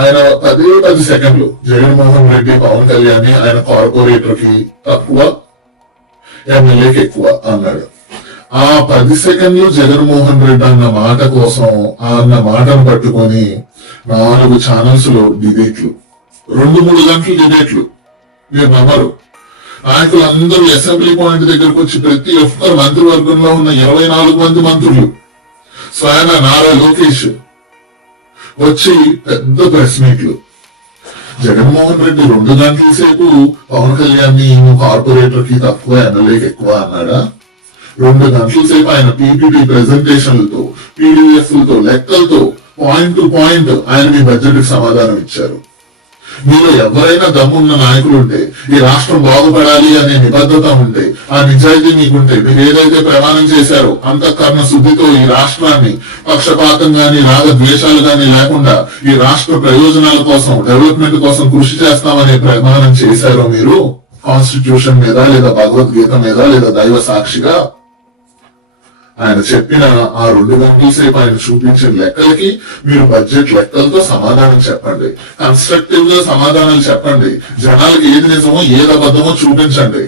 ఆయన 10 సెకండ్లు జగన్మోహన్ రెడ్డి పవన్ కళ్యాణ్ ఆయన కార్పొరేటర్ కి తక్కువ, ఎమ్మెల్యేకి ఎక్కువ అన్నాడు. ఆ 10 సెకండ్లు జగన్మోహన్ రెడ్డి అన్న మాట కోసం అన్న మాటను పట్టుకొని 4 ఛానల్స్ లో డిబేట్లు, 2-3 గంటలు డిబేట్లు. మీరు నమ్మరు. నాయకులందరూ అసెంబ్లీ పాయింట్ దగ్గరకు వచ్చి ప్రతి ఒక్కరు మంత్రివర్గంలో ఉన్న 24 మంది మంత్రులు, స్వయాన నారా లోకేష్ వచ్చి పెద్ద ప్రెస్ మీట్లు. జగన్మోహన్ రెడ్డి 2 గంటల సేపు పవన్ కళ్యాణ్ కార్పొరేటర్ కి తక్కువ, ఎమ్మెల్యేకి ఎక్కువ అన్నాడా? 2 గంటల సేపు ఆయన పీపీటీ ప్రెజెంటేషన్లతో, పీడిఎఫ్లతో, లెక్కలతో పాయింట్ టు పాయింట్ ఆయన మీ బడ్జెట్ కి సమాధానం ఇచ్చారు. మీరు ఎవరైనా దమ్మున్న నాయకులు ఉంటే, ఈ రాష్ట్రం బాగుపడాలి అనే నిబద్ధత ఉంటే, ఆ నిజాయితీ మీకుంటే, మీరు ఏదైతే ప్రమాణం చేశారో అంతఃకరణ శుద్ధితో ఈ రాష్ట్రాన్ని పక్షపాతం గాని రాగద్వేషాలు గాని లేకుండా ఈ రాష్ట్ర ప్రయోజనాల కోసం, డెవలప్మెంట్ కోసం కృషి చేస్తామనే ప్రమాణం చేశారో మీరు కాన్స్టిట్యూషన్ మీద లేదా భగవద్గీత మీద లేదా దైవ సాక్షిగా, ఆయన చెప్పిన ఆ 2 గంటల సేపు ఆయన చూపించిన లెక్కలకి మీరు బడ్జెట్ లెక్కలతో సమాధానం చెప్పండి. కన్స్ట్రక్టివ్ గా సమాధానాలు చెప్పండి. జనాలకు ఏది నిజమో ఏది అబద్ధమో చూపించండి.